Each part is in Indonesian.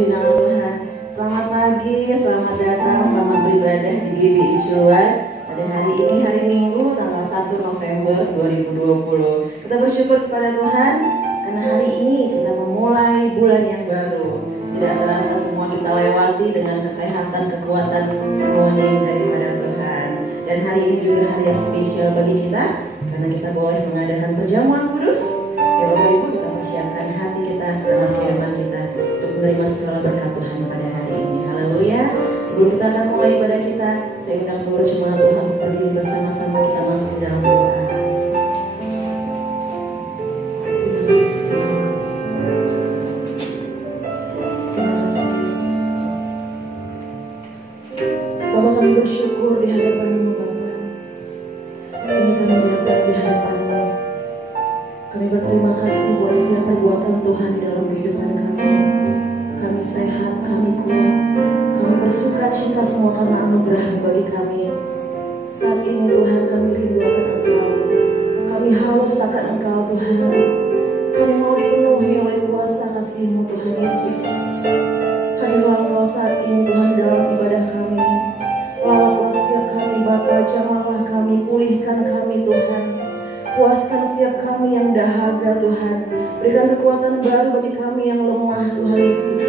puji nama Tuhan. Selamat pagi, selamat datang, selamat beribadah di GBI Ciluan. Pada hari ini, hari Minggu, tanggal 1 November 2020. Kita bersyukur kepada Tuhan, karena hari ini kita memulai bulan yang baru. Tidak terasa semua kita lewati dengan kesehatan, kekuatan, semuanya daripada Tuhan. Dan hari ini juga hari yang spesial bagi kita, karena kita boleh mengadakan perjamuan kudus. Ya Bapak Ibu, kita persiapkan hati kita, segala kehidupan kita untuk menerima segala berkat Tuhan pada hari ini. Haleluya. Sebelum kita akan mulai ibadah kita, saya undang seluruh jemaat Tuhan untuk berdiri bersama-sama, kita masuk ke dalam doa. Bapak, kami bersyukur di hadapan-Mu Bapa. Ini kami datang di hadapan-Mu. Kami berterima kasih buat setiap perbuatan Tuhan di dalam kehidupan kami. Kami sehat, kami kuat, kami bersuka cita semua karena anugerah bagi kami. Saat ini Tuhan, kami rindu akan Engkau. Kami haus akan Engkau Tuhan. Kami mau dipenuhi oleh kuasa kasih-Mu Tuhan Yesus. Hadirlah Engkau saat ini Tuhan dalam ibadah kami. Lawatlah setiap kami Bapa, jamahlah kami, pulihkan kami Tuhan. Puaskan setiap kami yang dahaga Tuhan. Berikan kekuatan baru bagi kami yang lemah Tuhan Yesus.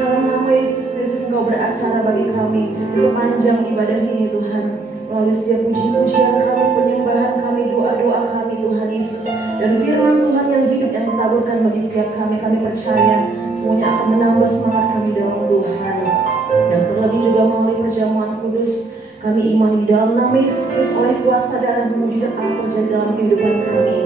Dalam nama Yesus Kristus Engkau beracara bagi kami di sepanjang ibadah ini Tuhan. Melalui setiap puji-pujian kami, penyembahan kami, doa-doa kami Tuhan Yesus. Dan firman Tuhan yang hidup yang ditaburkan bagi setiap kami percaya semuanya akan menambah semangat kami dalam Tuhan. Dan terlebih juga melalui perjamuan kudus, kami imani dalam nama Yesus Kristus oleh kuasa darah mujizat akan terjadi dalam kehidupan kami.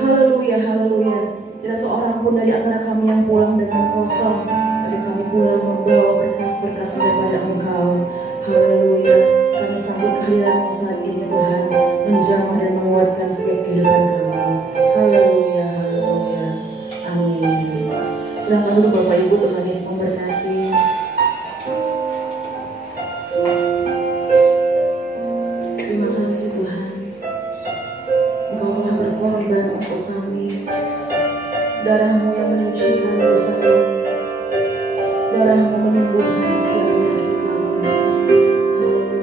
Haleluya, haleluya. Tidak seorang pun dari antara kami yang pulang dengan kosong, tapi kami pulang membawa berkas-berkas daripada Engkau. Haleluya. Kami sambut kehadiran-Mu saat ini Tuhan, menjamah dan menguatkan setiap kehidupan kami. Haleluya, haleluya. Amin. Silakan dulu Bapak Ibu, Tuhan Yesus memberkati. Terima kasih Tuhan, Engkau telah berkorban untuk kami. Darah-Mu yang menyucikan dosa kami, darah-Mu menyembuhkan setiap penyakit kami. Haleluya.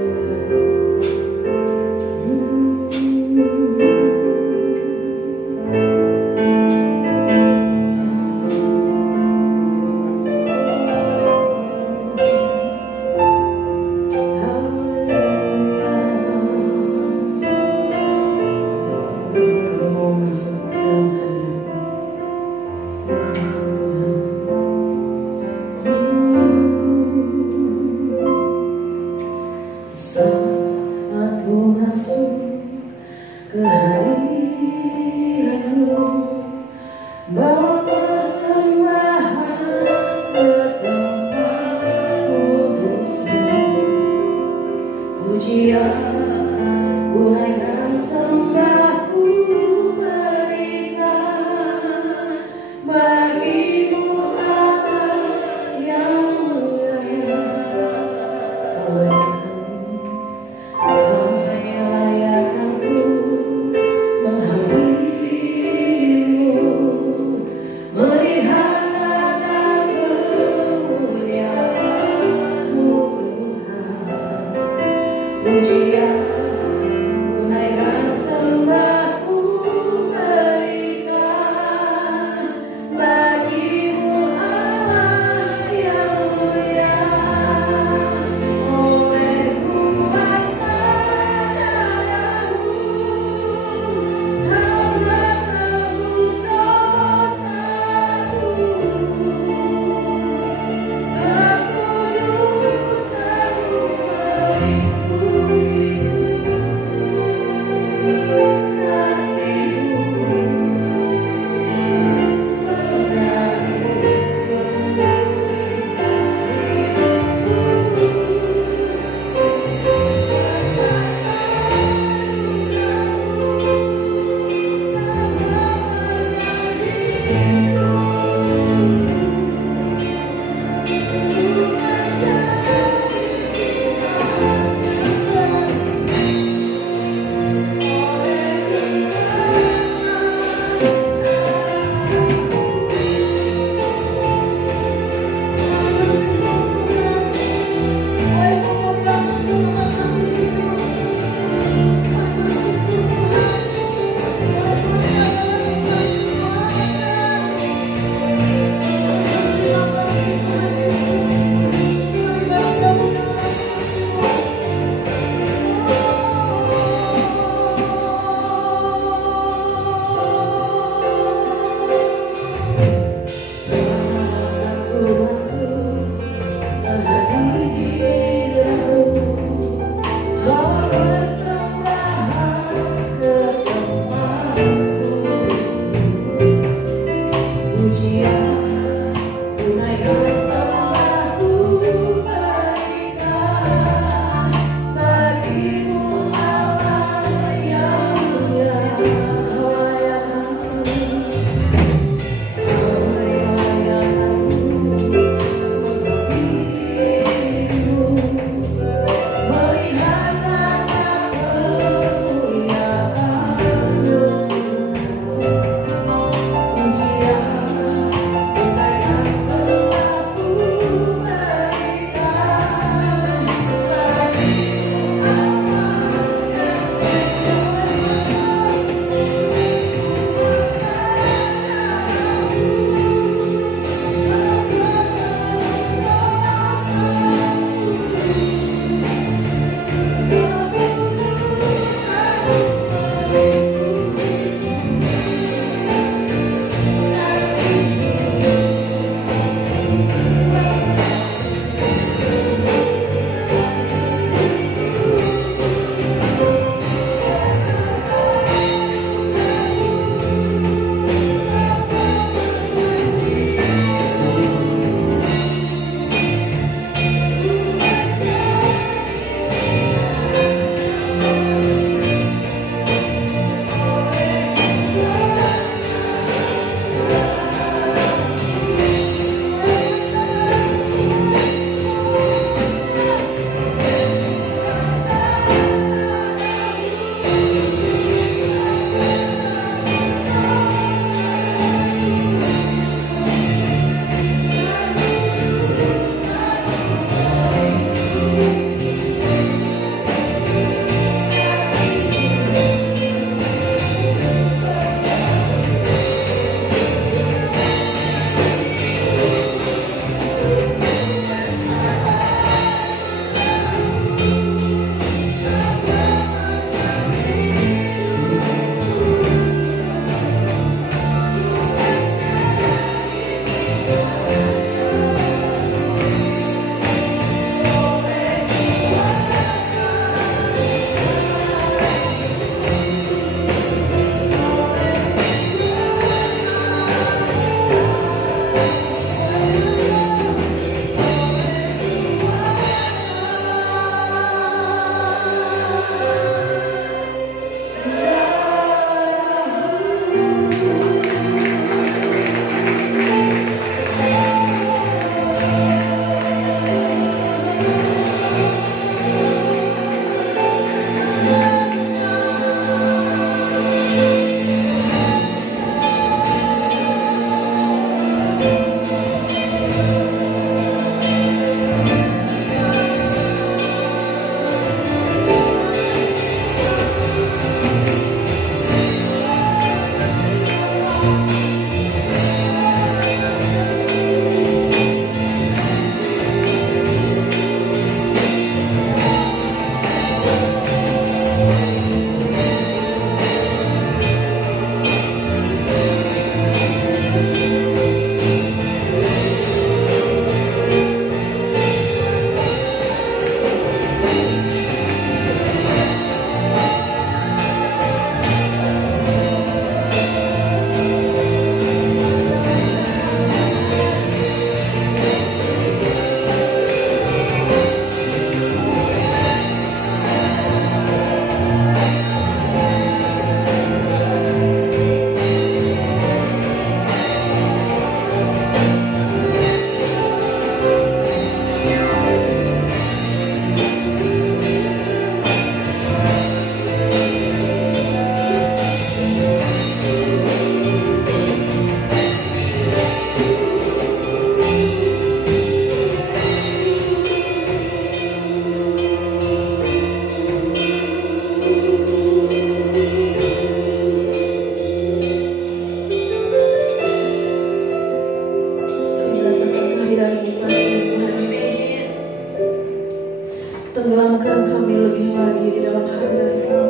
Tenggelamkan kami lebih lagi di dalam hadirat-Mu.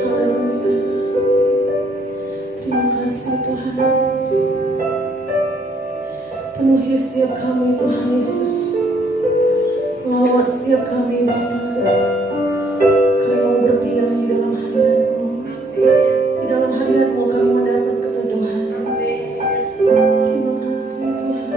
Haleluya. Terima kasih Tuhan. Penuhi setiap kami Tuhan Yesus. Lawat setiap kami Bapa. Kami mau berdiam di dalam hadirat-Mu. Di dalam hadirat-Mu kami mendapat keteduhan. Terima kasih Tuhan.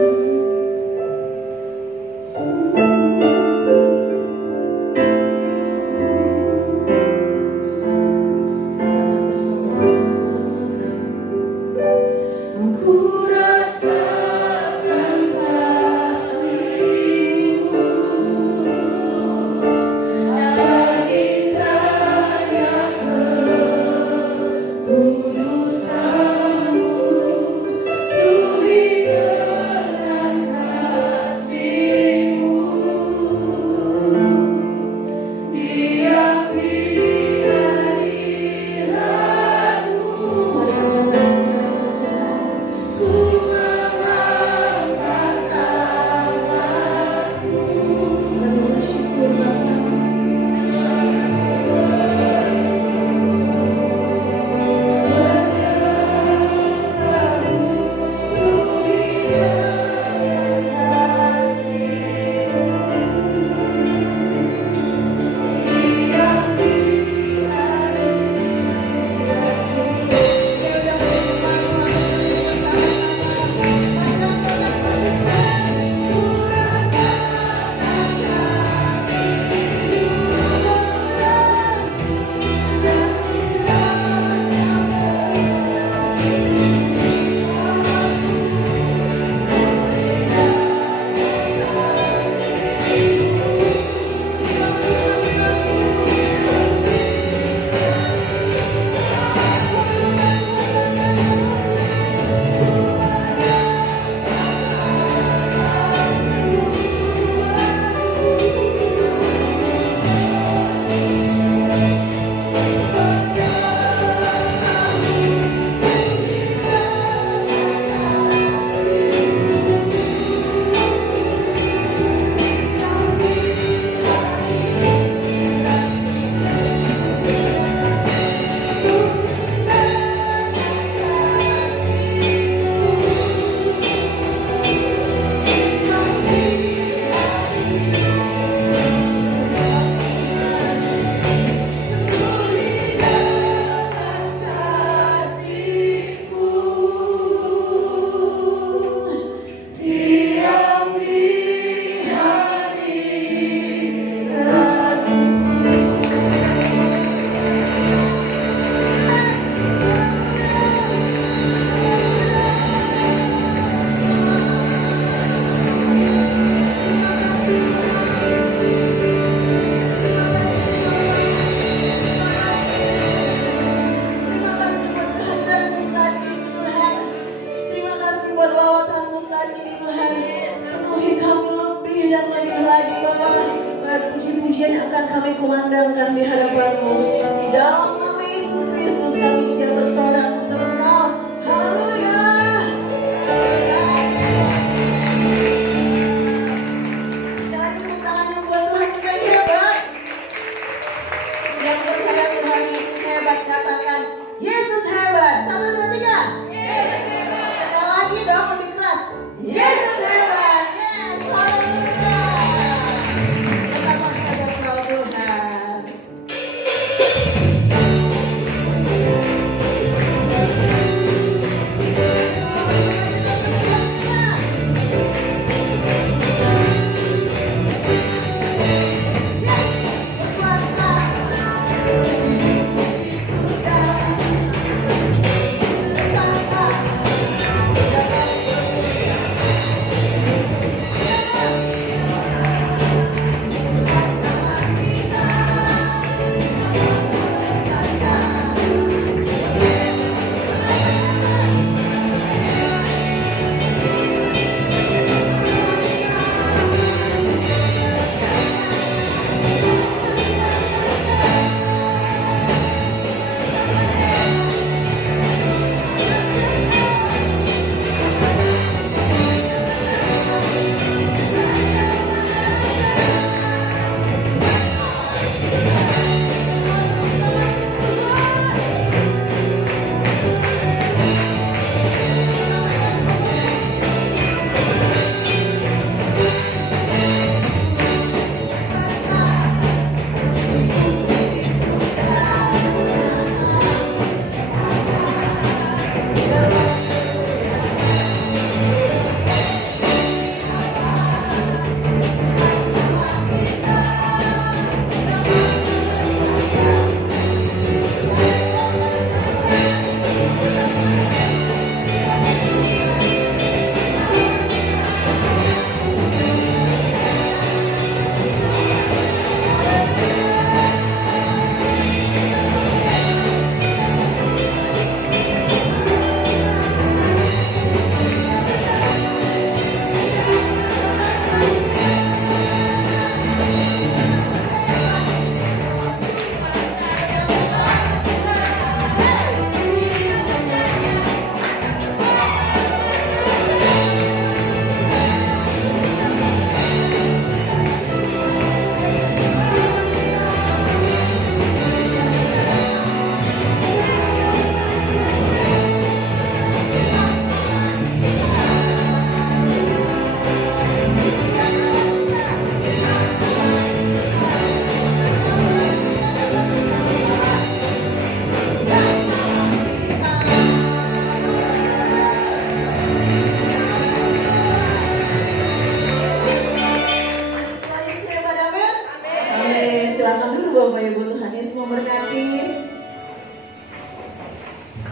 Puji-pujian akan kami kumandangkan di hadapan-Mu. Di dalam nama Yesus Kristus kami siap bersorak untuk Engkau.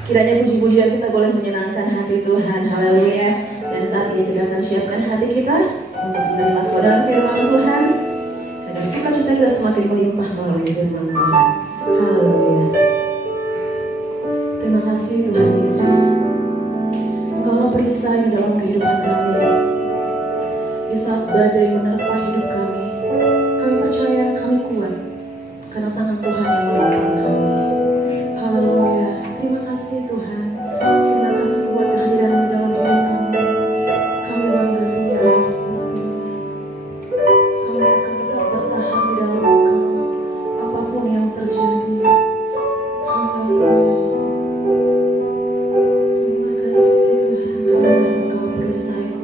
Kiranya puji-pujian kita boleh menyenangkan hati Tuhan. Haleluya. Dan saat ini kita akan siapkan hati kita untuk menerima kebenaran firman Tuhan. Agar sukacita kita semakin melimpah melalui firman Tuhan. Haleluya. Terima kasih Tuhan Yesus. Engkau perisai dalam kehidupan kami. Di saat badai menerpa hidup kami, kami percaya kami kuat karena tangan Tuhan yang menopang kami. Haleluya. Terima kasih Tuhan. Terima kasih buat kehadiran di dalam hidup kami. Kami bangga punya Allah seperti ini. Kami akan tetap bertahan di dalam Engkau, apapun yang terjadi. Haleluya. Terima kasih Tuhan karena Engkau perisaiku.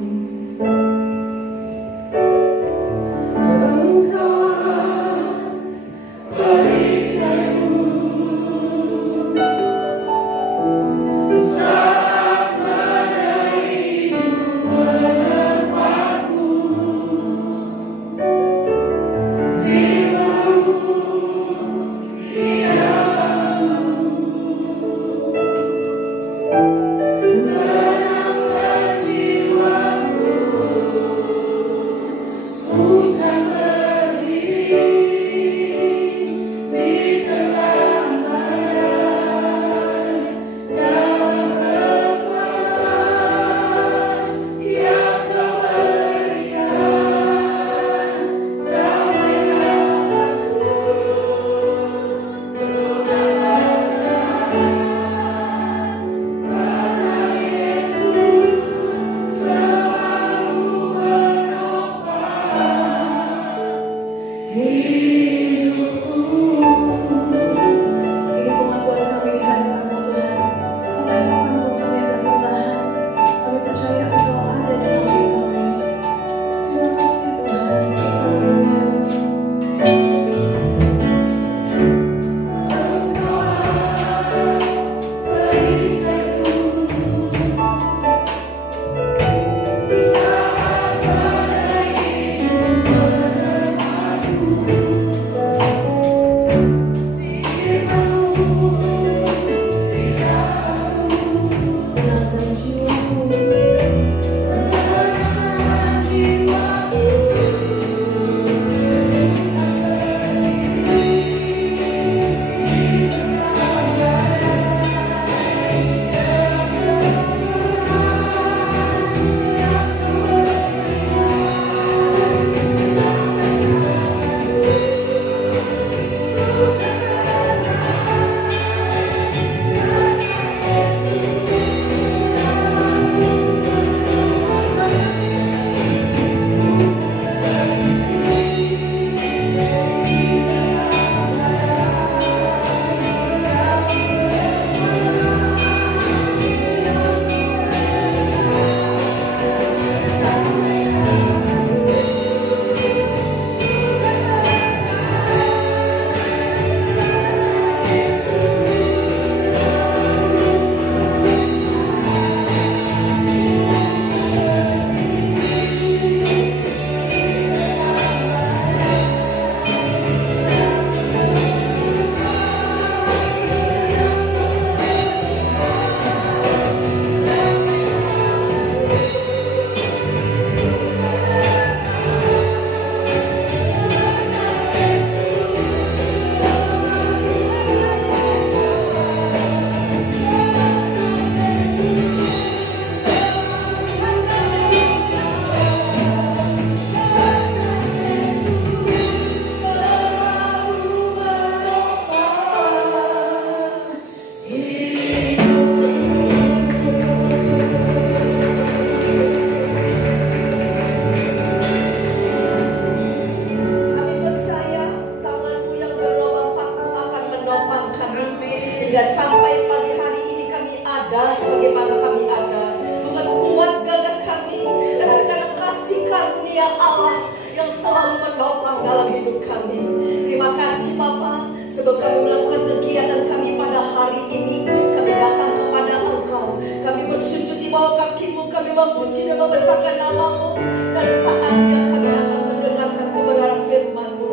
Sebelum kami melakukan kegiatan kami pada hari ini, kami datang kepada Engkau. Kami bersujud di bawah kaki-Mu, kami memuji dan membesarkan nama-Mu. Dan saatnya kami akan mendengarkan kebenaran firman-Mu.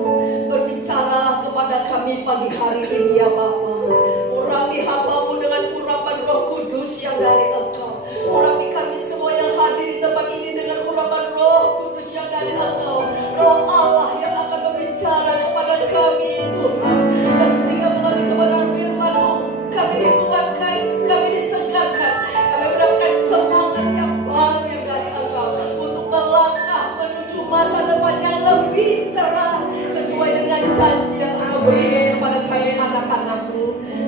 Berbicara kepada kami pagi hari ini ya Bapa. Urapi hamba-Mu dengan urapan roh yang dari Engkau. Urapi kami semua yang hadir di tempat ini dengan urapan Roh Kudus yang dari Engkau. Roh Allah yang akan berbicara kepada kami Tuhan. Dan sehingga melalui kebenaran firman-Mu kami dikuatkan, kami disegarkan, kami mendapatkan semangat yang baru yang dari Engkau untuk melangkah menuju masa depan yang lebih cerah sesuai dengan janji yang Engkau berikan kepada kami anak-anak-Mu.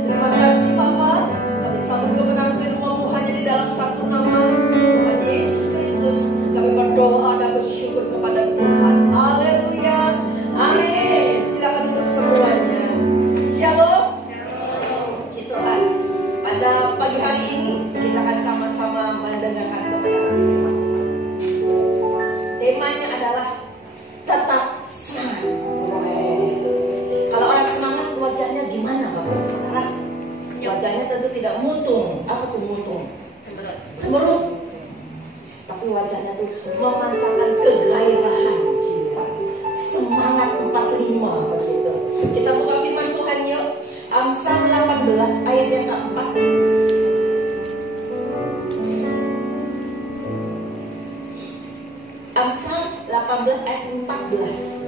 Terima kasih Bapa, kami sambut kebenaran firman-Mu hanya di dalam satu nama, Tuhan Yesus Kristus. Kami berdoa dan bersyukur kepada Tuhan. Haleluya, amin. Silakan duduk semuanya. Shalom. Puji Tuhan. Pada pagi hari ini kita akan sama-sama mendengarkan kebenaran firman Tuhan. Temanya adalah tetap semangat. Kalau orang semangat wajahnya gimana Bapak Saudara? Wajahnya tentu tidak mutung. Apa tuh mutung? Cemberut. Tapi wajahnya tuh memancarkan kegairahan jiwa. Semangat 45 begitu. Kita buka firman Tuhan yuk. Amsal 18 ayat yang keempat. Amsal 18 ayat 14.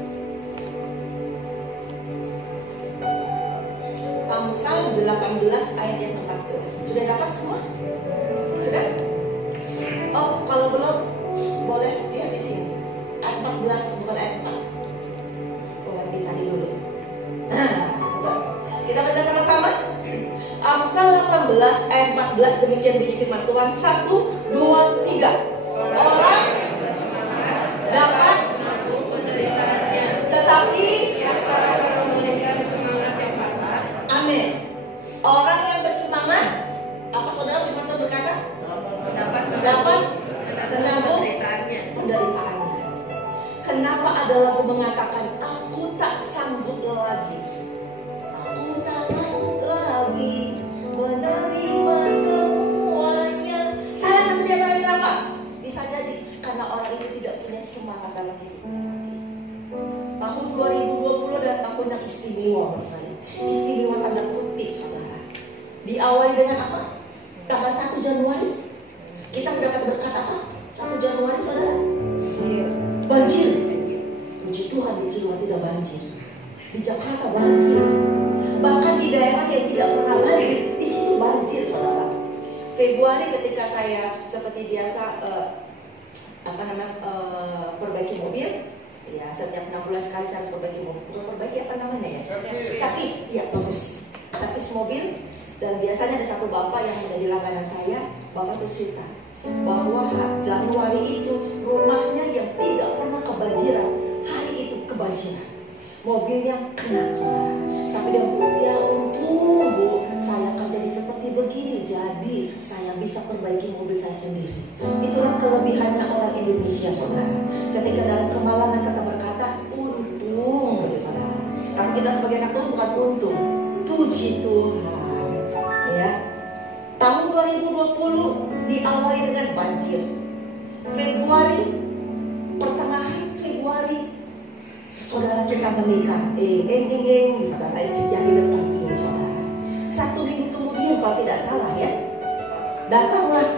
Amsal 18 ayat yang 14. Sudah dapat semua? Sudah? Oh, kalau belum boleh lihat di sini. Ayat 14 bukan ayat 4. Boleh dicari dulu. Kita baca sama-sama. Amsal 18 ayat 14 demikian bunyi firman Tuhan. 1, 2, 3. Orang dapat tetapi amin. Orang yang bersemangat, apa saudara firman Tuhan berkata? Dapat menanggung penderitaannya. Kenapa ada lagu mengatakan aku tak sanggup lagi, aku tak sanggup lagi menerima semuanya. Salah satu di antaranya apa? Bisa jadi karena orang itu tidak punya semangat dalam hidupnya. Tahun 2020 adalah tahun yang istimewa menurut saya. Istimewa tanda kutip saudara. Diawali dengan apa? Tanggal 1 Januari kita mendapat berkat apa? 1 Januari saudara. Banjir. Puji Tuhan di Cirebon tidak banjir. Di Jakarta banjir. Bahkan di daerah yang tidak pernah banjir, di situ banjir saudara. Februari ketika saya seperti biasa perbaiki mobil. Ya, setiap 6 bulan sekali saya harus perbaiki mobil. Bukan perbaiki apa namanya ya? Servis. Iya, bagus. Servis mobil. Dan biasanya ada satu bapak yang menjadi langganan saya. Bapak bercerita bahwa Januari itu rumahnya yang tidak pernah kebanjiran, hari itu kebanjiran. Mobilnya kena saudara. Tapi dia bilang, ya untung Bu, saya kan jadi seperti begini, jadi saya bisa perbaiki mobil saya sendiri. Itulah kelebihannya orang Indonesia saudara. Ketika dalam kemalangan kita berkata untung begitu saudara. Tapi kita sebagai anak Tuhan bukan untung, puji Tuhan. Ya. Tahun 2020 diawali dengan banjir. Februari, pertengahan Februari saudara kita menikah. Saudara yang di depan ini saudara. 1 minggu kemudian kalau tidak salah ya, datanglah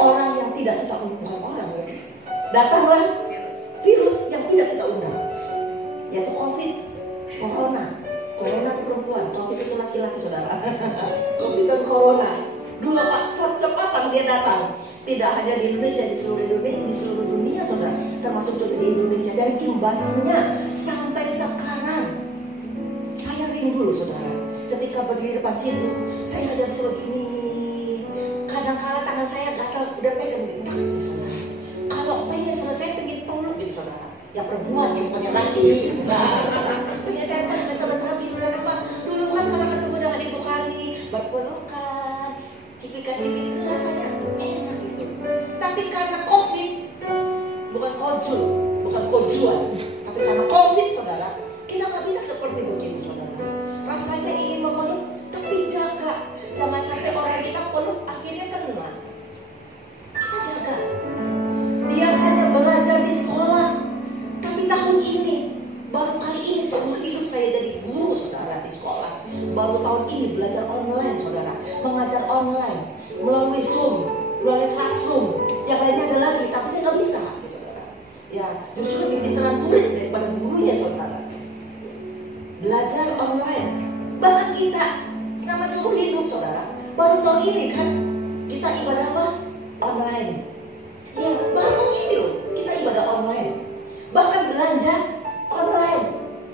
orang yang tidak kita undang, orang ya. Datanglah virus yang tidak kita undang, yaitu COVID, Corona itu perempuan, COVID itu laki-laki saudara. COVID dan Corona, dua sepasang dia datang. Tidak hanya di Indonesia, di seluruh dunia saudara, termasuk juga di Indonesia. Dan imbasnya sampai sekarang saya rindu saudara. Ketika berdiri depan situ, saya tidak bisa begini. Kadang-kadang tangan saya gatal, udah pegang gitu saudara. Kalau pengen saudara, saya pengen peluk gitu saudara. Yang perempuan, yang punya laki. Punya saya pengen teman habis saudara Pak. Dulu kan kalau ketemu dengan ibu kami, berpelukan, cipika-cipik rasanya enak gitu. Tapi karena COVID, bukan kojuan, tapi karena COVID saudara, kita nggak bisa seperti begitu saudara. Rasanya ingin memeluk, tapi jangan sampai orang kita peluk akhirnya kena. Kita jaga. Biasanya belajar di sekolah, tapi tahun ini baru kali ini seumur hidup saya jadi guru saudara di sekolah. Baru tahun ini belajar online saudara, mengajar online. melalui Zoom, melalui classroom. Yang lainnya ada lagi, tapi saya nggak bisa, saudara. Ya, justru lebih pintaran murid daripada gurunya, saudara. Belajar online. Bahkan kita selama seumur hidup, saudara, baru tahun ini kan kita ibadah apa? Online. Ya, baru tahun ini loh kita ibadah online. Bahkan belanja online.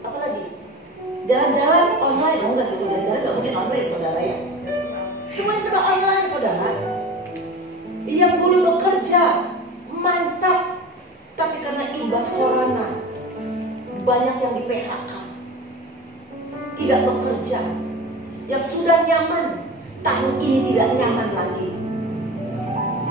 Apalagi jalan-jalan online. Oh enggak, jalan-jalan nggak mungkin online, saudara ya. Semuanya sudah online, saudara. Yang dulu bekerja mantap, tapi karena imbas corona banyak yang di PHK, tidak bekerja. Yang sudah nyaman tahun ini tidak nyaman lagi.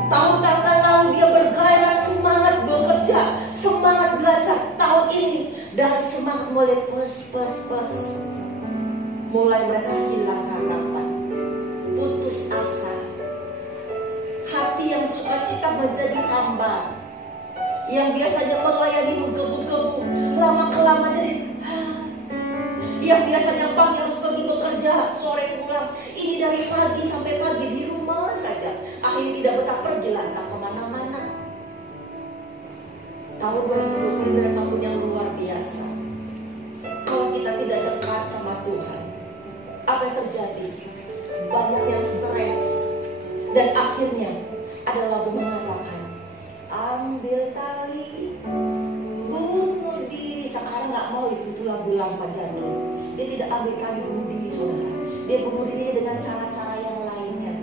Tahun-tahun lalu dia bergairah, semangat bekerja, semangat belajar. Tahun ini dari semangat mulai pes. Mulai mereka hilang harapan, putus asa. Hati yang sukacita menjadi hambar. Yang biasanya melayani menggebu-gebu, lama-kelama jadi yang biasanya pagi harus pergi bekerja, sore pulang. Ini dari pagi sampai pagi di rumah saja. Akhirnya tidak betah pergi lantas kemana-mana. Tahun 2020 adalah tahun yang luar biasa. Kalau kita tidak dekat sama Tuhan, apa yang terjadi? Banyak yang stres. Dan akhirnya ada lagu mengatakan, ambil tali, bunuh diri. Sekarang nggak mau itu lagu lama jadul. Dia tidak ambil tali bunuh diri, saudara. Dia bunuh diri dengan cara-cara yang lainnya.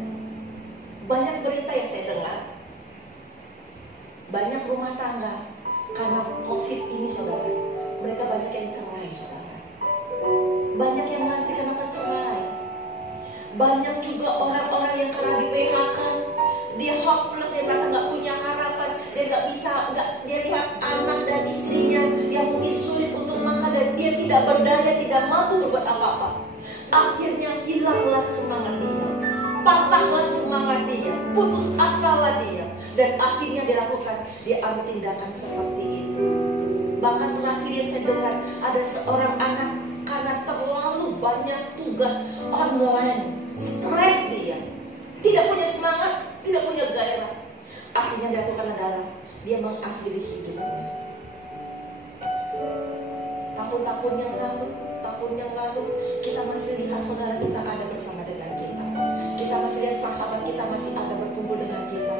Banyak berita yang saya dengar, banyak rumah tangga karena COVID ini, saudara, mereka banyak yang cerai, saudara. Banyak yang nanti kenapa cerai. Banyak juga orang-orang yang karena di PHK, dia hopeless, dia merasa nggak punya harapan, dia nggak bisa, dia lihat anak dan istrinya yang mungkin sulit untuk makan dan dia tidak berdaya, tidak mampu berbuat apa-apa. Akhirnya hilanglah semangat dia, patahlah semangat dia, putus asalah dia, dan akhirnya dia ambil tindakan seperti itu. Bahkan terakhir yang saya dengar, ada seorang anak karena terlalu banyak tugas online, stres dia, tidak punya semangat, tidak punya gairah. Akhirnya dilakukan adalah dia mengakhiri hidupnya. Tahun-tahun yang lalu kita masih lihat saudara kita ada bersama dengan kita. Kita masih lihat sahabat kita masih ada berkumpul dengan kita.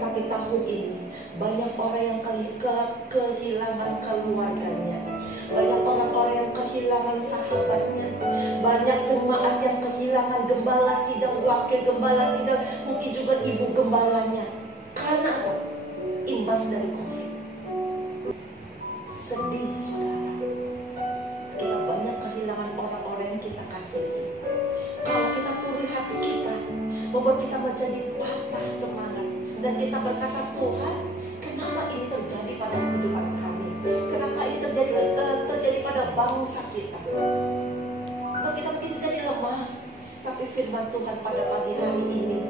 Tapi tahun ini banyak orang yang kehilangan keluarganya. Banyak orang-orang yang kehilangan sahabatnya. Banyak jemaat yang kehilangan gembala sidang, wakil gembala sidang, mungkin juga ibu gembalanya. Karena imbas dari COVID. Sedih, saudara. Kita banyak kehilangan orang-orang yang kita kasihi. Kalau kita turi hati kita, membuat kita menjadi patah semangat. Dan kita berkata, Tuhan, kenapa ini terjadi pada kehidupan kami? Kenapa ini terjadi pada bangsa kita? Kita mungkin jadi lemah, tapi firman Tuhan pada pagi hari ini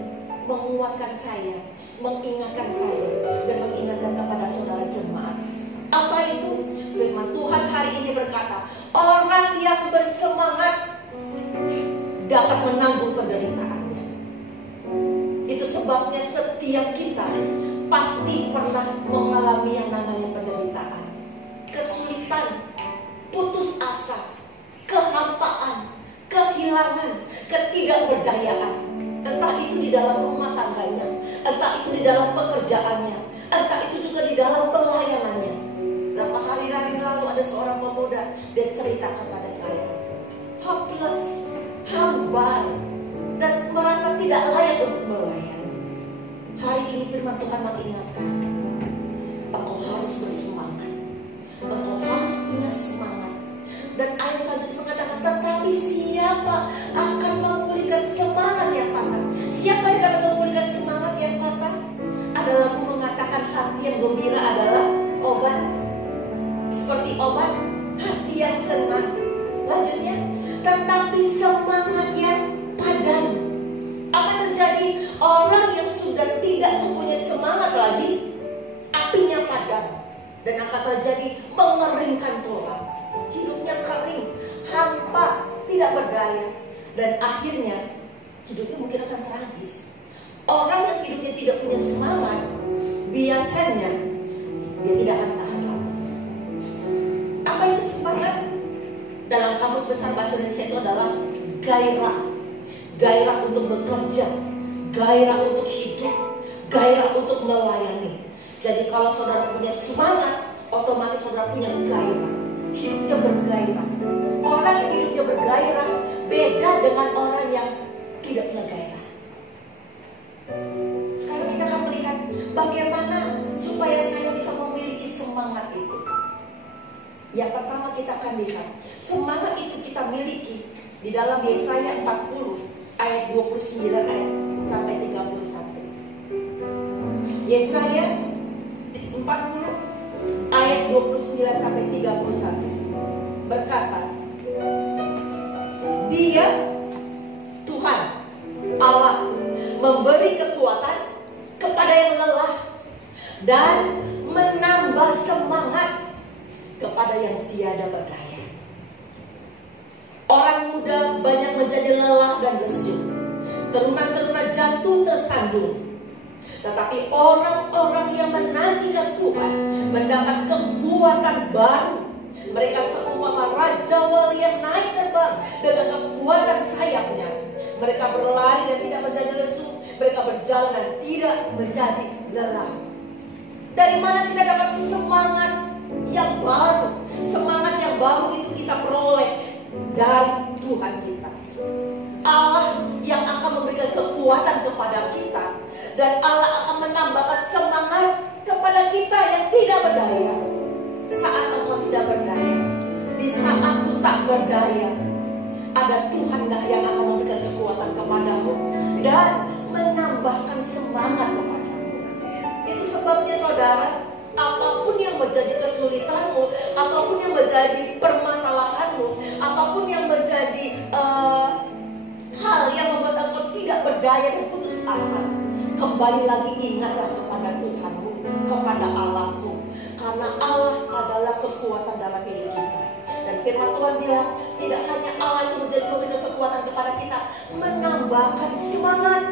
menguatkan saya, mengingatkan saya, dan mengingatkan kepada saudara jemaat. Apa itu? Firman Tuhan hari ini berkata, orang yang bersemangat dapat menanggung penderitaannya. Itu sebabnya setiap kita pasti pernah mengalami yang namanya penderitaan, kesulitan, putus asa, kehampaan, kehilangan, ketidakberdayaan. Entah itu di dalam rumah tangganya, entah itu di dalam pekerjaannya, entah itu juga di dalam pelayanannya. Berapa hari lalu ada seorang pemuda, dia cerita kepada saya, hopeless, hambar, dan merasa tidak layak untuk melayani. Hari ini firman Tuhan mengingatkan, engkau harus bersemangat, engkau harus punya semangat. Dan ayat selanjutnya mengatakan, tetapi siapa akan memulihkan semangat yang patah? Siapa yang akan memulihkan semangat yang patah? Ada lagu mengatakan hati yang gembira adalah obat. Seperti obat, hati yang senang. Lanjutnya, tetapi semangat yang padam. Apa yang terjadi? Orang yang sudah tidak mempunyai semangat lagi, apinya padam. Dan akan terjadi mengeringkan tulang. Hidupnya kering, hampa, tidak berdaya. Dan akhirnya hidupnya mungkin akan tragis. tidak punya semangat, biasanya dia tidak akan tahan lama. Apa itu semangat? Dalam kamus besar bahasa Indonesia itu adalah gairah. Gairah untuk bekerja, gairah untuk hidup, gairah untuk melayani. Jadi kalau saudara punya semangat, otomatis saudara punya gairah. Hidupnya bergairah. Orang yang hidupnya bergairah beda dengan orang yang tidak punya gairah. Sekarang kita akan melihat bagaimana supaya saya bisa memiliki semangat itu. Yang pertama kita akan lihat semangat itu kita miliki di dalam Yesaya 40 ayat 29 ayat sampai 31. Yesaya 40 ayat 29 sampai 31 berkata, Dia Tuhan Allah memberi kekuatan kepada yang lelah dan menambah semangat kepada yang tiada berdaya. Orang muda banyak menjadi lelah dan lesu, teruna-teruna jatuh tersandung. Tetapi orang-orang yang menantikan Tuhan mendapat kekuatan baru. Mereka seumpama raja wali yang naik terbang dengan kekuatan sayapnya. Mereka berlari dan tidak menjadi lesu. Mereka berjalan dan tidak menjadi lelah. Dari mana kita dapat semangat yang baru? Semangat yang baru itu kita peroleh dari Tuhan kita. Allah yang akan memberikan kekuatan kepada kita, dan Allah akan menambahkan semangat kepada kita yang tidak berdaya. Saat engkau tidak berdaya, di saat aku tak berdaya, ada Tuhan yang akan memberikan kekuatan kepadamu dan menambahkan semangat kepadamu. Itu sebabnya saudara, apapun yang menjadi kesulitanmu, apapun yang menjadi permasalahanmu, apapun yang menjadi hal yang membuat engkau tidak berdaya dan putus asa, kembali lagi ingatlah kepada Tuhanmu, kepada Allahmu, karena Allah adalah kekuatan dalam hidup kita. Dan firman Tuhan bilang, tidak hanya Allah itu menjadi memberikan kekuatan kepada kita, menambahkan semangat.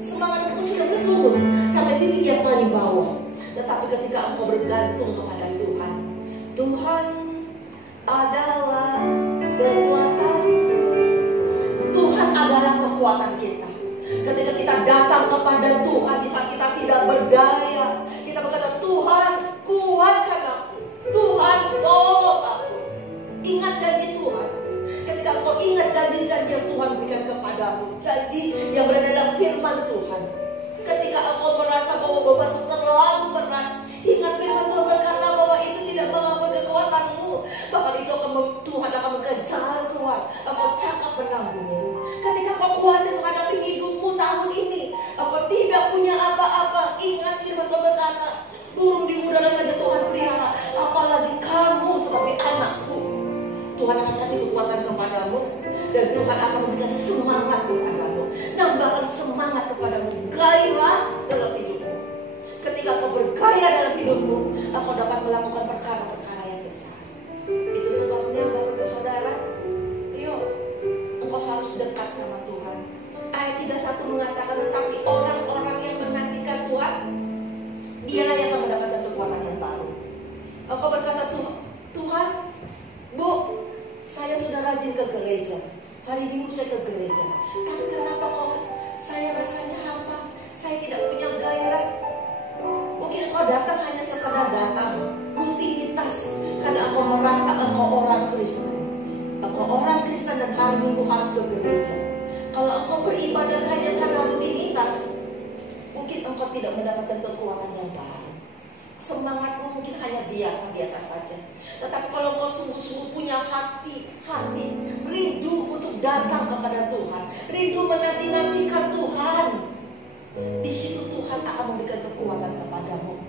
Semangat itu sudah turun sampai titik yang paling bawah. Tetapi ketika engkau bergantung kepada Tuhan, Tuhan adalah kekuatan. Tuhan adalah kekuatan kita. Ketika kita datang kepada Tuhan di saat kita tidak berdaya, kita berkata, Tuhan kuatkan aku, Tuhan tolong aku. Ingat janji Tuhan. Ketika kau ingat janji-janji yang Tuhan berikan kepadamu, janji yang berada dalam firman Tuhan. Ketika engkau merasa bahwa bebanmu terlalu berat, ingat firman Tuhan berkata bahwa itu tidak melampaui kekuatanmu. Bahkan itu Tuhan akan mengejar Tuhan. Engkau cakap menanggungnya. Ketika kau khawatir menghadapi hidupmu tahun ini, engkau tidak punya apa-apa, ingat firman Tuhan berkata, burung di udara saja Tuhan pelihara, apalagi kamu sebagai anakku. Tuhan akan kasih kekuatan kepadamu, dan Tuhan akan memberikan semangat kepadamu, nambahkan semangat kepadamu, gairah dalam hidupmu. Ketika kau bergairah dalam hidupmu, kau dapat melakukan perkara-perkara yang besar. Itu sebabnya Bapak Saudara, yuk, engkau harus dekat sama Tuhan. Ayat 31 mengatakan, tetapi orang-orang yang menantikan Tuhan, dialah yang akan mendapatkan kekuatan yang baru. Engkau berkata, Tuhan, Bu, saya sudah rajin ke gereja. Hari Minggu saya ke gereja. Tapi kenapa kok saya rasanya hampa? Saya tidak punya gairah. Mungkin engkau datang hanya sekadar datang, rutinitas, karena engkau merasa engkau orang Kristen. Engkau orang Kristen dan hari Minggu harus ke gereja. Kalau engkau beribadah hanya karena rutinitas, mungkin engkau tidak mendapatkan kekuatan yang baru. Semangatmu mungkin hanya biasa-biasa saja. Tetapi kalau kau sungguh-sungguh punya hati rindu untuk datang kepada Tuhan, rindu menanti-nantikan Tuhan, di situ Tuhan akan memberikan kekuatan kepadamu.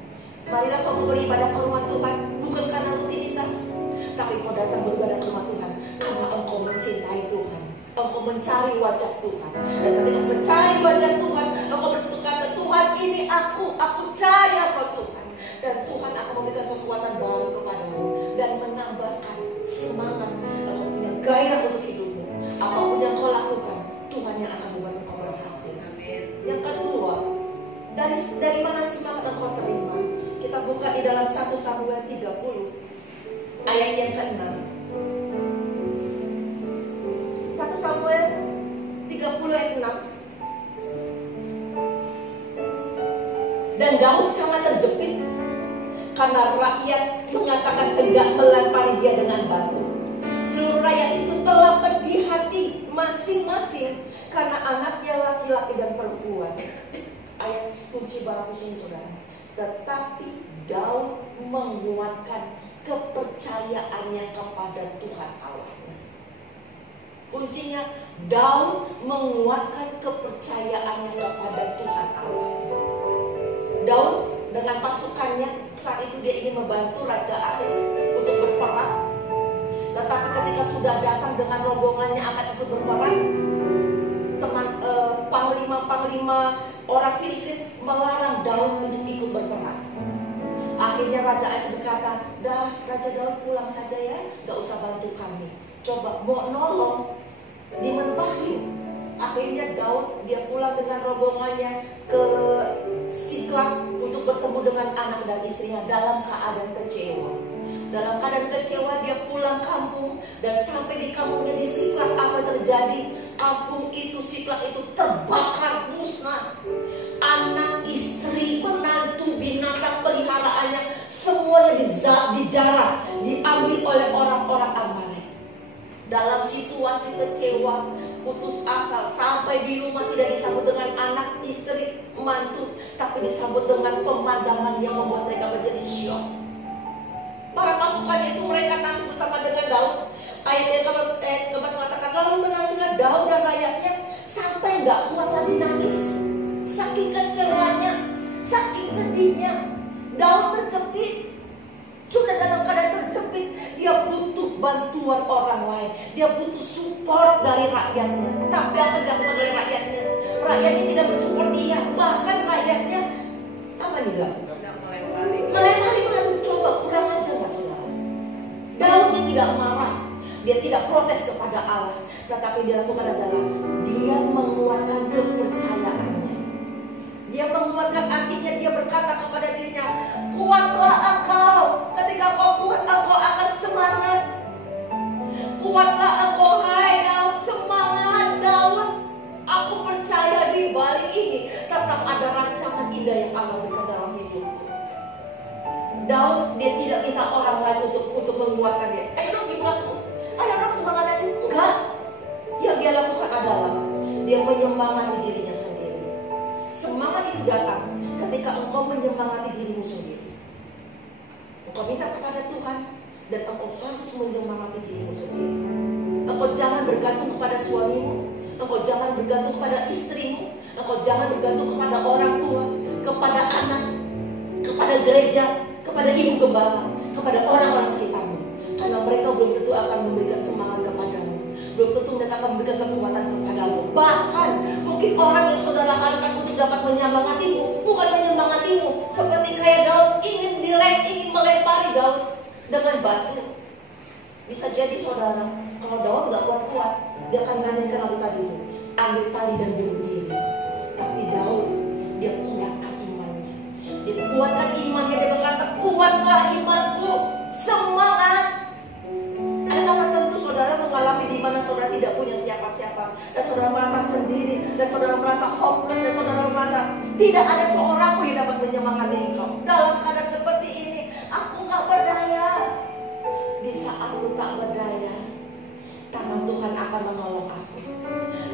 Marilah kau beribadah ke rumah Tuhan bukan karena rutinitas, tapi kau datang beribadah ke rumah Tuhan karena engkau mencintai Tuhan, engkau mencari wajah Tuhan. Dan ketika mencari wajah Tuhan, engkau berkata, Tuhan ini aku cari apa Tuhan. Dan Tuhan akan memberikan kekuatan baru kepadamu dan menambahkan semangat. Engkau punya gairah untuk hidupmu. Apapun yang kau lakukan, Tuhan yang akan membuat engkau berhasil. Yang kedua, dari mana semangat engkau terima? Kita buka di dalam 1 Samuel 30 ayat yang ke-6. 1 Samuel 30 ayat 6. Dan Daud sangat terjepit karena rakyat mengatakan hendak melempari dia dengan batu. Seluruh rakyat itu telah pedih hati masing-masing karena anaknya laki-laki dan perempuan. Ayat kunci bagus ini saudara. Tetapi Daud menguatkan kepercayaannya kepada Tuhan Allahnya. Kuncinya, Daud menguatkan kepercayaannya kepada Tuhan Allah. Daud dengan pasukannya saat itu dia ingin membantu Raja Ahis untuk berperang. Tetapi ketika sudah datang dengan rombongannya akan ikut berperang, panglima orang Filistin melarang Daud untuk ikut berperang. Akhirnya Raja Ahis berkata, dah Raja Daud pulang saja ya, gak usah bantu kami. Coba mau nolong, dimentahkan. Akhirnya Daud dia pulang dengan rombongannya ke Siklag untuk bertemu dengan anak dan istrinya dalam keadaan kecewa. Dalam keadaan kecewa dia pulang kampung, dan sampai di kampungnya di Siklag apa terjadi? Kampung itu, Siklag itu terbakar musnah. Anak, istri, menantu, binatang peliharaannya semuanya dijarah, diambil oleh orang-orang Amalek. Dalam situasi kecewa, putus asa, sampai di rumah tidak disambut dengan anak, istri, mantu, tapi disambut dengan pemandangan yang membuat mereka menjadi syok. Para pasukannya itu mereka nangis bersama dengan Daud. Ayat yang keempat mengatakan, lalu menangislah Daud dan rakyatnya sampai nggak kuat lagi nangis. Saking kecewanya, saking sedihnya, Daud terjepit. Sudah dalam keadaan terjepit, dia butuh bantuan orang lain, dia butuh support dari rakyatnya. Tapi apa dilakukan oleh rakyatnya? Rakyatnya tidak bersupport dia, bahkan rakyatnya apa nih bilang? Melempari batu. Coba kurang ajar mas saudara. Daudnya tidak marah, dia tidak protes kepada Allah, tetapi dia lakukan adalah dia menguatkan kepercayaannya. Dia menguatkan, artinya dia berkata kepada dirinya, kuatlah engkau. Ketika kau kuat, engkau akan semangat. Kuatlah engkau, hai Daud, semangat Daud. Aku percaya di balik ini tetap ada rancangan indah yang Allah berikan dalam hidupku. Daud dia tidak minta orang lain untuk menguatkan dia. Dong dibuatku, ayo dong semangat aja. Enggak. Yang dia lakukan adalah dia menyemangati dirinya sendiri. Semangat itu datang ketika engkau menyemangati dirimu sendiri. Engkau minta kepada Tuhan dan engkau harus menyemangati dirimu sendiri. Engkau jangan bergantung kepada suamimu, engkau jangan bergantung kepada istrimu, engkau jangan bergantung kepada orang tua, kepada anak, kepada gereja, kepada ibu gembala, kepada orang-orang sekitarmu. Karena mereka belum tentu akan memberikan semangat kepadamu. Belum tentu mereka akan memberikan kekuatan kepadamu. Bahkan mungkin orang yang saudara harapkan untuk dapat menyemangatimu, bukan menyemangatimu seperti kayak Daud ingin melempari Daud dengan batu. Bisa jadi saudara, kalau Daud gak kuat-kuat, dia akan nanyakan lalu tadi itu, ambil tali dan bunuh diri. Tapi Daud, dia kuatkan imannya. Dia kuatkan imannya, dia berkata, kuatlah imanku, semangat. Ada saat tertentu saudara mengalami di mana saudara tidak punya siapa-siapa, dan saudara merasa sendiri, dan saudara merasa hopeless, dan saudara merasa tidak ada seorang pun yang dapat menyemangati engkau. Dalam keadaan seperti ini, aku gak berdaya. Di saat aku tak berdaya, tangan Tuhan akan menolong aku.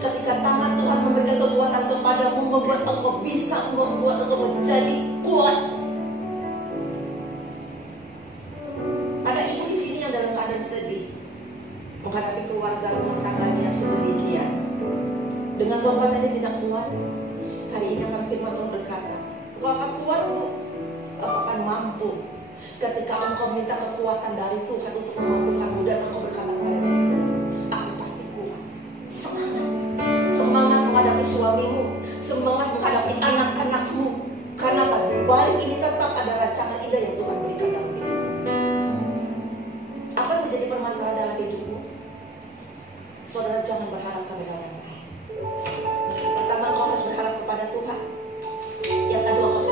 Ketika tangan Tuhan memberikan kekuatan kepadamu, membuat engkau bisa, membuat engkau menjadi kuat. Ada ibu di sini yang dalam keadaan sedih, menghadapi keluarga rumah tangganya yang sedemikian. Dengan kekuatannya tidak kuat. Hari ini akan firman Tuhan berkata, engkau akan kuat, engkau akan mampu. Ketika engkau minta kekuatan dari Tuhan untuk memampukanmu, dan engkau berkata kepada dirimu, aku pasti kuat. Semangat, semangat menghadapi suamimu, semangat menghadapi anak-anakmu. Karena di balik ini tetap ada rancangan indah yang Tuhan berikan dalam hidupmu. Apa yang menjadi permasalahan dalam hidupmu? Saudara jangan berharap kepada orang lain. Pertama, engkau harus berharap kepada Tuhan. Yang kedua, engkau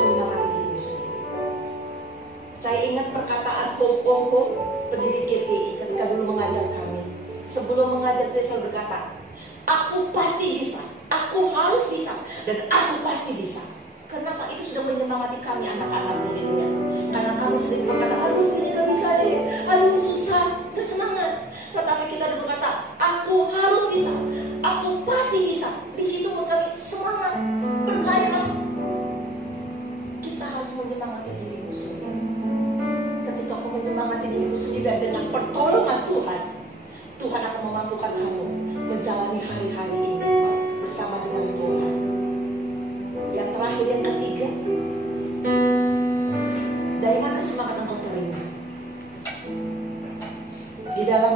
ingat perkataan Pongko, pendiri GPI, ketika dulu mengajar kami. Sebelum mengajar saya selalu berkata, aku pasti bisa, aku harus bisa, dan aku pasti bisa. Kenapa? Itu sudah menyemangati kami anak-anak muridnya. Karena kami sering berkata, aduh kayaknya gak bisa deh, aduh susah, gak semangat. Tetapi kita udah berkata, aku harus bisa, aku pasti bisa. Di situ kami semangat, bergairah. Kita harus menyemangati dirimu sendiri. Ketika kau menyemangati dirimu sendiri dan dengan pertolongan Tuhan, Tuhan akan memampukan kamu menjalani hari-hari ini bersama dengan Tuhan. Yang terakhir, yang ketiga, dari mana semangat engkau terima? Di dalam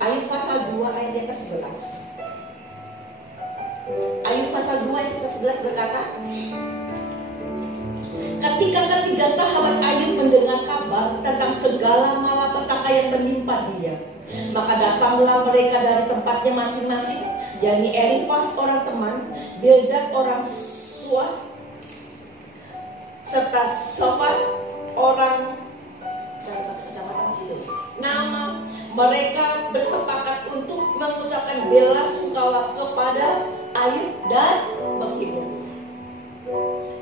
Ayub pasal 2 ayat yang ke-11. Ayub pasal 2 ayat ke-11 berkata, ketika ketiga sahabat Ayub mendengar kabar tentang segala malapetaka yang menimpa dia, maka datanglah mereka dari tempatnya masing-masing, yakni Elifas orang teman, Bildad orang Suah, serta Sofat orang nama. Mereka bersepakat untuk mengucapkan bela sungkawa kepada Ayub dan menghibur.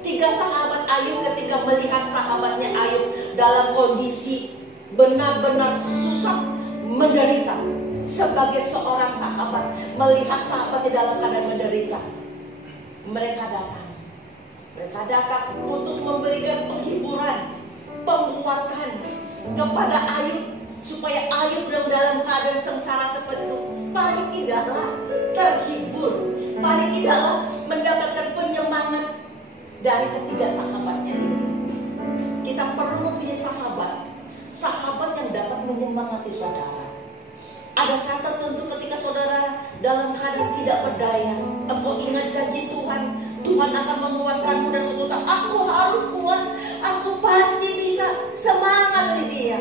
Tiga sahabat Ayub ketika melihat sahabatnya Ayub dalam kondisi benar-benar susah, menderita. Sebagai seorang sahabat melihat sahabatnya dalam keadaan menderita, mereka datang untuk memberikan penghiburan, penguatan kepada Ayub, supaya Ayub dalam keadaan sengsara seperti itu paling tidaklah terhibur, paling tidaklah mendapatkan penyemangat dari ketiga sahabatnya ini. Kita perlu punya sahabat yang dapat menyemangati saudara. Ada saat tertentu ketika saudara dalam keadaan tidak berdaya, engkau ingat janji Tuhan, Tuhan akan menguatkanmu dan mengatakan, aku harus kuat, aku pasti bisa. Semangat Lydia.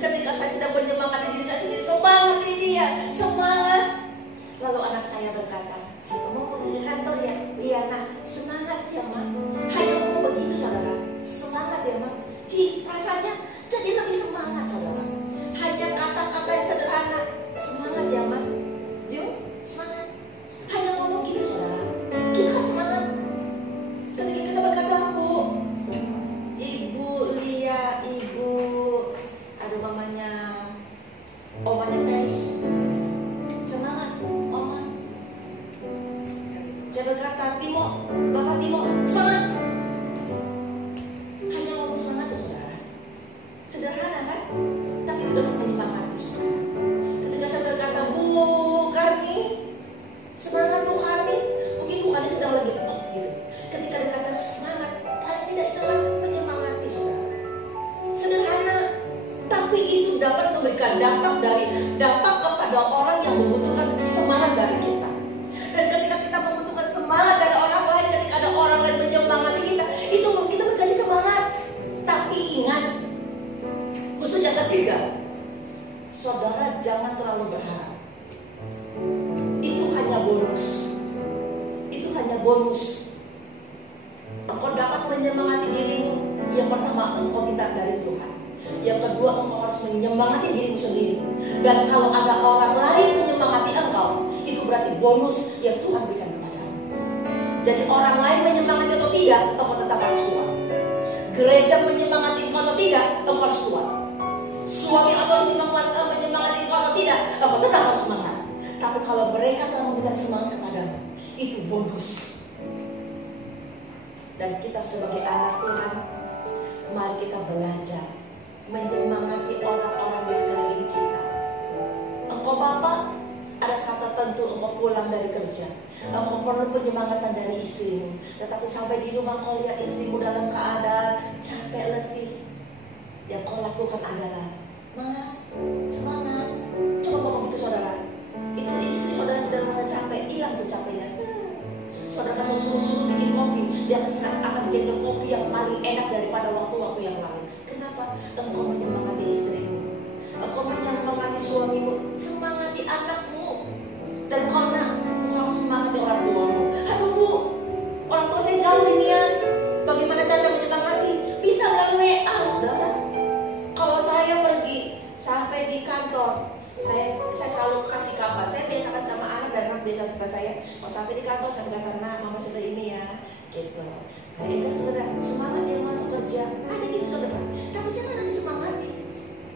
Ketika saya sedang menyemangati diri saya sendiri, semangat Lydia, semangat. Lalu anak saya berkata, mau pergi kantor ya? Iya nak, semangat ya mak. Hanya ngomong begitu saudara, semangat ya mak. Rasanya jadi lebih semangat saudara. Hanya kata-kata yang sederhana, semangat ya mak. Yuk, semangat. Hanya ngomong gitu saudara, kita kan semangat. Ketika kita berkata, Bu, Ibu Lia, Ibu, aduh mamanya, omanya Fes, semangat, oma. Saya berkata, Timo, Bapak Timo, semangat. Hanya ngomong semangat ya saudara. Sederhana kan? Tapi itu dapat menyemangati saudara. Ketika saya berkata, Bu Karni, semangat Bu Karni. Mungkin Bu Karni sedang lagi gitu. Ketika dikata semangat, paling tidak itu akan menyemangati saudara. Sederhana, tapi itu dapat memberikan dampak kepada orang yang membutuhkan semangat dari kita. Dan ketika kita membutuhkan semangat dari orang lain, ketika ada orang lain menyemangati kita, itu kita menjadi semangat. Tapi ingat, khusus yang ketiga, saudara jangan terlalu berharap. Itu hanya bonus. Itu hanya bonus. Engkau dapat menyemangati dirimu. Yang pertama, engkau minta dari Tuhan. Yang kedua, engkau harus menyemangati dirimu sendiri. Dan kalau ada orang lain menyemangati engkau, itu berarti bonus yang Tuhan berikan kepadamu. Jadi orang lain menyemangati atau tidak, engkau tetap harus kuat. Gereja menyemangati engkau atau tidak, engkau harus kuat. Suami atau istri menyemangati engkau atau tidak, engkau tetap harus semangat. Tapi kalau mereka telah memberikan semangat kepadamu, itu bonus. Dan kita sebagai anak Tuhan, mari kita belajar menyemangati orang-orang di sekeliling kita. Engkau Bapak, ada saat tertentu engkau pulang dari kerja, engkau perlu penyemangatan dari istrimu. Tetapi sampai di rumah kau lihat istrimu dalam keadaan capek letih. Yang kau lakukan adalah, Ma, semangat. Coba ngomong gitu saudara. Itu istri saudara sedang merasa capek, hilang tuh capeknya. Saudara suruh-suruh bikin kopi, dia akan bikin kopi yang paling enak daripada waktu-waktu yang lalu. Kenapa? Engkau menyemangati istrimu, engkau menyemangati suamimu, semangati anakmu. Dan karena engkau harus semangati orang tuamu. Aduh Bu, orang tua saya jauh ini ya. Bagaimana cara saya sampai kata, "Nak, mama sudah ini ya," gitu. Nah, itu sebenarnya semangat yang mana kerja ada gitu saudara. Tapi siapa yang disemangati?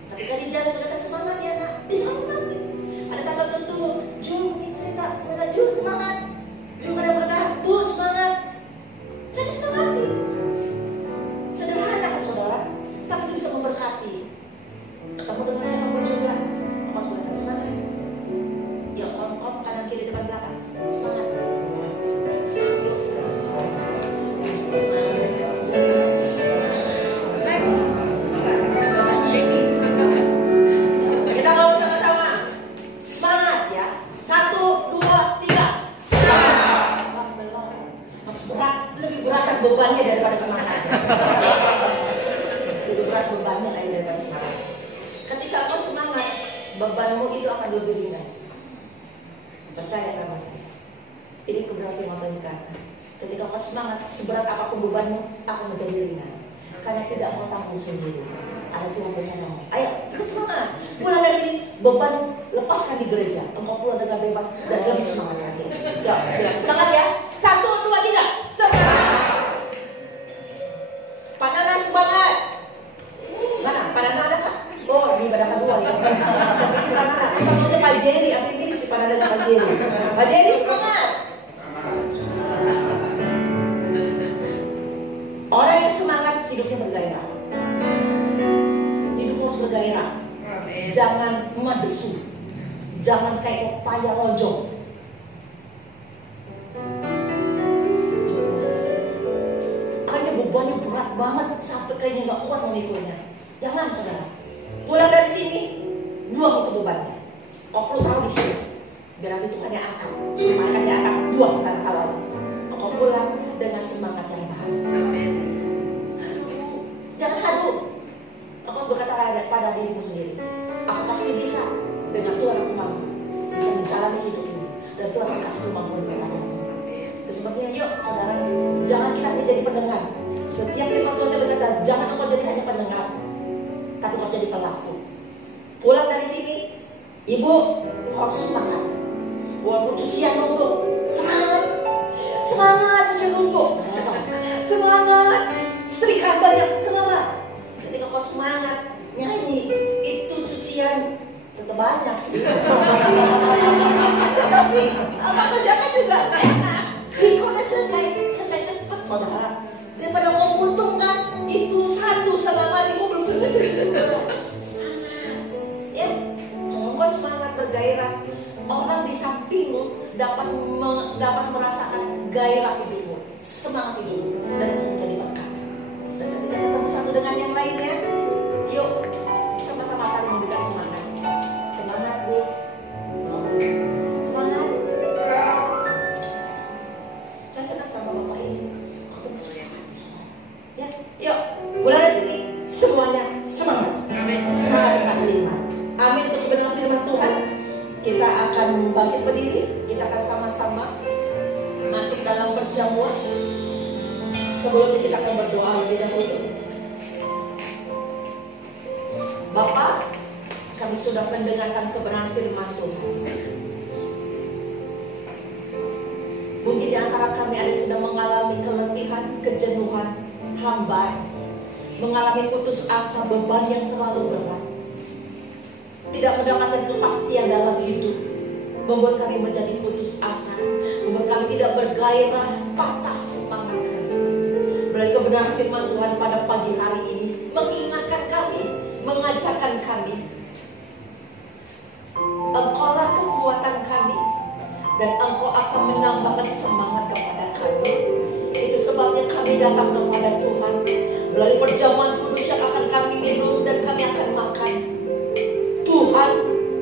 Ketika dijalan berkata semangat ya nak, disemangati. Ada saat tertentu, Jul mungkin cerita, Jul semangat. Jul berkata, "Bu semangat." Jadi semangati. Sederhana kan saudara, tapi itu bisa memberkati. Ketemu dengan siapapun juga, Om berkata semangat. Ya om kanan kiri depan belakang, semangat. Kita ngomong sama-sama, semangat ya. 1, 2, 3, semangat. Belum, mas berat, lebih berat kan bebannya daripada semangat. Lebih berat bebannya daripada semangat. Ketika kau semangat, bebanmu itu akan lebih ringan. Percaya sama saya. Ini kebenaran firman Tuhan kata. Ketika kau semangat, seberat apapun bebanmu akan menjadi ringan. Karena tidak mau tanggung sendiri. Ada Tuhan bersamamu. Ayo, kita semangat. Pulang dari sini, beban lepaskan di gereja. Engkau pulang dengan bebas dan lebih semangat lagi. Ya, bilang semangat ya. 1, 2, 3, semangat. Panana semangat. Mana? Panana ada kak? Oh, di ibadah kedua ya. Saya pikir Panana. Itu Pak Jerry. Apa ini si Panana dengan Pak Jerry? Pak Jerry semangat. Orang yang semangat hidupnya bergairah. Hidupmu harus bergairah. Jangan medesu. Jangan kayak payah lonjong. Kayaknya bebannya berat banget sampai kayaknya nggak kuat memikulnya. Jangan saudara. Pulang dari sini, buang itu bebannya. Oh, lu taruh di sini. Biar nanti Tuhan yang angkat. Supaya kan dia angkat, buang ke sana kalau. Kau pulang dengan semangat yang baru. Jangan halu. Aku harus berkata pada dirimu sendiri. Aku pasti bisa. Dengan Tuhan aku mampu. Bisa menjalani hidup ini. Dan Tuhan akan kasih kemampuan kepadamu. Dan sebabnya yuk saudara, jangan kita hanya jadi pendengar. Setiap firman Tuhan saya berkata, jangan engkau jadi hanya pendengar, tapi harus jadi pelaku. Pulang dari sini, ibu harus semangat. Walaupun cucian numpuk, semangat. Semangat cucian numpuk. Semangat. Setrika banyak, kenapa? Ketika kau semangat nyanyi, itu cucian tetap banyak sih. Tapi apa kerjakan juga enak. Jadi kau udah selesai cepat saudara. Daripada kau butuh kan, itu satu setengah mati kau belum selesai cerita. Semangat, ya. Kalau kau semangat bergairah, orang di sampingmu dapat merasakan gairah hidupmu, semangat hidupmu, dan kau menjadi berkat. Dan ketika ketemu satu dengan yang lainnya, yuk sama-sama saling memberikan semangat. Semangat bu, semangat. Saya senang sama bapak ini. Ketemu semangat. Ya, yuk mulai dari sini semuanya semangat. Semangat yang kelima. Amin untuk kebenaran firman Tuhan. Kita akan bangkit berdiri. Kita akan sama-sama masuk dalam perjamuan. Sebelumnya kita akan berdoa lebih dahulu. Bapa, kami sudah mendengarkan kebenaran firman Tuhan. Mungkin di antara kami ada yang sedang mengalami keletihan, kejenuhan, hambar, mengalami putus asa, beban yang terlalu berat, tidak mendapatkan kepastian dalam hidup, membuat kami menjadi putus asa, membuat kami tidak bergairah, patah semangat kami. Melalui kebenaran firman Tuhan pada pagi hari ini mengingatkan kami, mengajarkan kami, Engkaulah kekuatan kami, dan Engkau akan menambahkan semangat kepada kami. Itu sebabnya kami datang kepada Tuhan melalui perjamuan kudus yang akan kami minum dan kami akan makan. Tuhan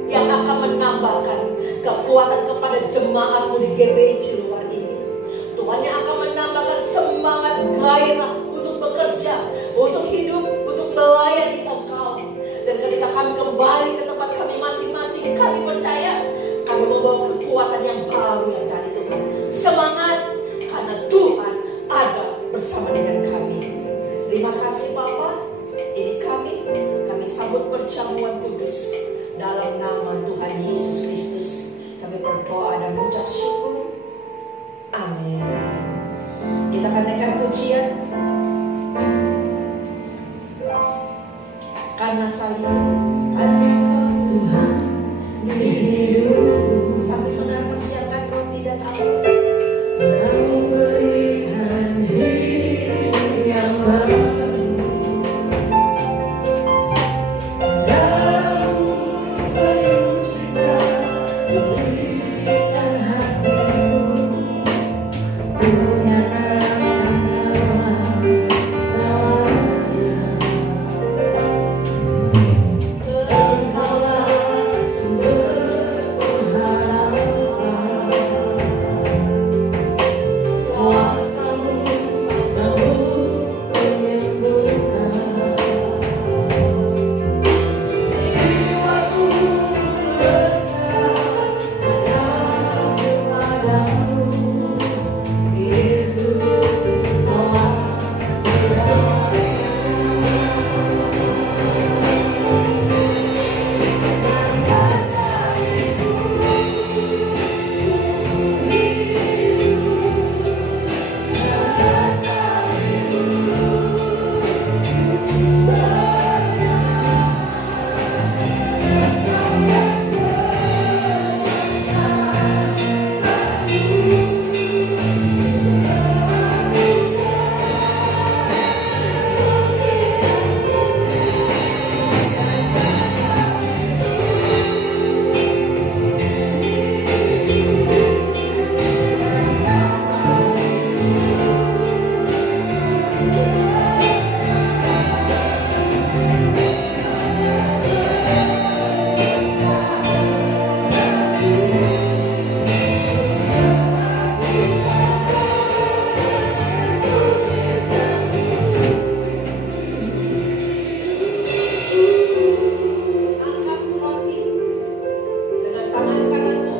yang akan menambahkan kekuatan kepada jemaatmu di GBI Ciluar ini. Tuhan yang akan menambahkan semangat gairah untuk bekerja, untuk hidup, untuk melayani Engkau. Dan ketika kami kembali ke tempat kami masing-masing, kami percaya kami membawa kekuatan yang baru yang dari Tuhan. Semangat karena Tuhan ada bersama dengan kami. Terima kasih Bapa. Ini kami sambut perjamuan kudus dalam nama Tuhan Yesus Kristus. Kami berdoa dan mengucap syukur. Amin. Kita akan naikkan pujian. Karena salib ada Tuhan di hidupku, sampai saudara persiapkan roti dan air. Kau berikan hidup yang baru dalam pencipta, berikan hatiku, ku nyatakan selamanya. Engkaulah sumber pengharapan, kuasa-Mu menyembuhkan. Jiwaku berserah kepadamu, Yesus, Engkaulah segalanya. Angkat roti dengan tangan kananmu.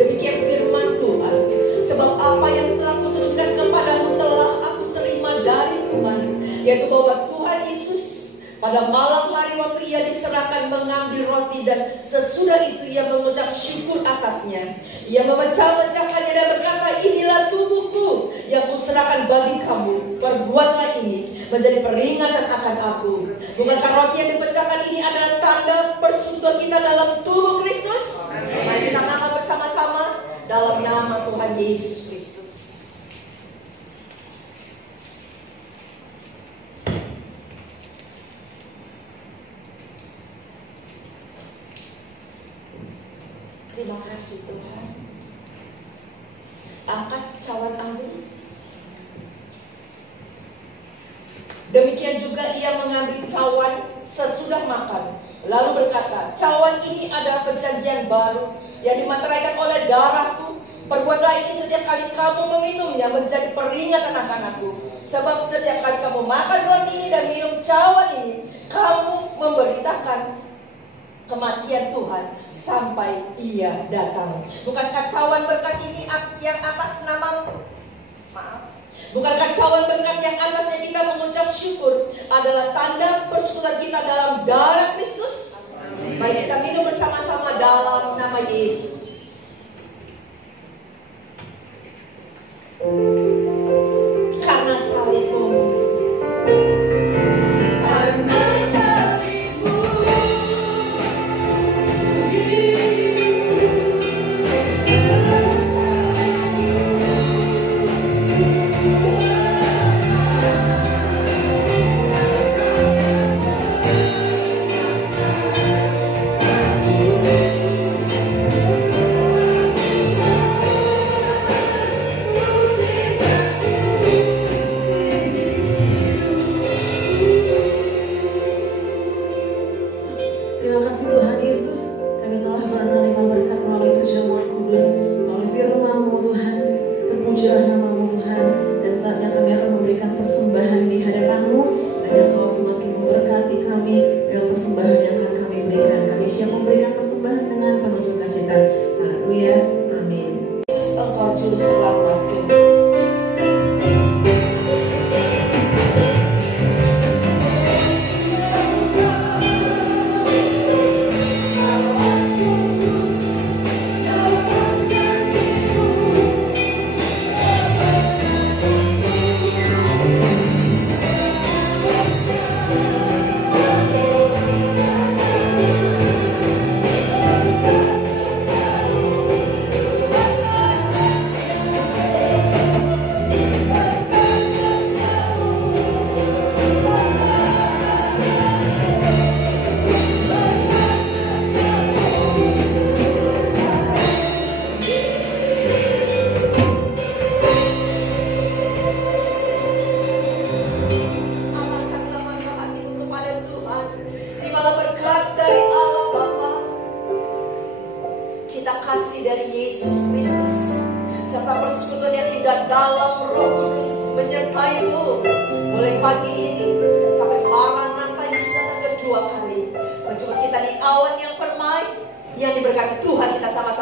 Demikian firman Tuhan. Sebab apa yang telah kuteruskan kepadamu telah aku terima dari Tuhan, yaitu bahwa Tuhan Yesus pada malam hari waktu ia diserahkan mengambil roti, dan sesudah itu ia mengucap syukur atasnya. Ia memecah-mecahkannya dan berkata, inilah tubuhku yang kuserahkan bagi kamu. Perbuatlah ini menjadi peringatan akan aku. Bukankah roti yang dipecahkan ini adalah tanda persekutuan kita dalam tubuh Kristus? Mari kita makan bersama-sama dalam nama Tuhan Yesus Kristus. Terima kasih Tuhan. Angkat cawan anggur. Demikian juga ia mengambil cawan sesudah makan, lalu berkata, cawan ini adalah perjanjian baru yang dimateraikan oleh darahku. Perbuatlah ini setiap kali kamu meminumnya menjadi peringatan akan aku. Sebab setiap kali kamu makan roti ini dan minum cawan ini, kamu memberitakan kematian Tuhan sampai ia datang. Bukankah cawan berkat ini yang atas nama, bukankah cawan berkat yang atasnya kita mengucap syukur adalah tanda persekutuan kita dalam darah Kristus? Mari kita minum bersama-sama dalam nama Yesus. Karena salibmu, karena salibmu, Terima kasih Tuhan Yesus, kami telah menerima berkat melalui perjamuan kudus, melalui firman-Mu Tuhan. Terpujilah nama-Mu Tuhan, dan saatnya kami akan memberikan persembahan di hadapan-Mu, dan Engkau semakin memberkati kami dengan persembahan yang akan kami berikan. Kami siap memberikan persembahan dengan penuh sukacita. Haleluya, amin. Yesus Engkau juru selamatku. dan dalam Roh Kudus menyertai-Mu mulai pagi ini sampai Maranatha Yesus datang kedua kali. Menjemput kita di awan yang permai yang diberkati Tuhan, kita sama-sama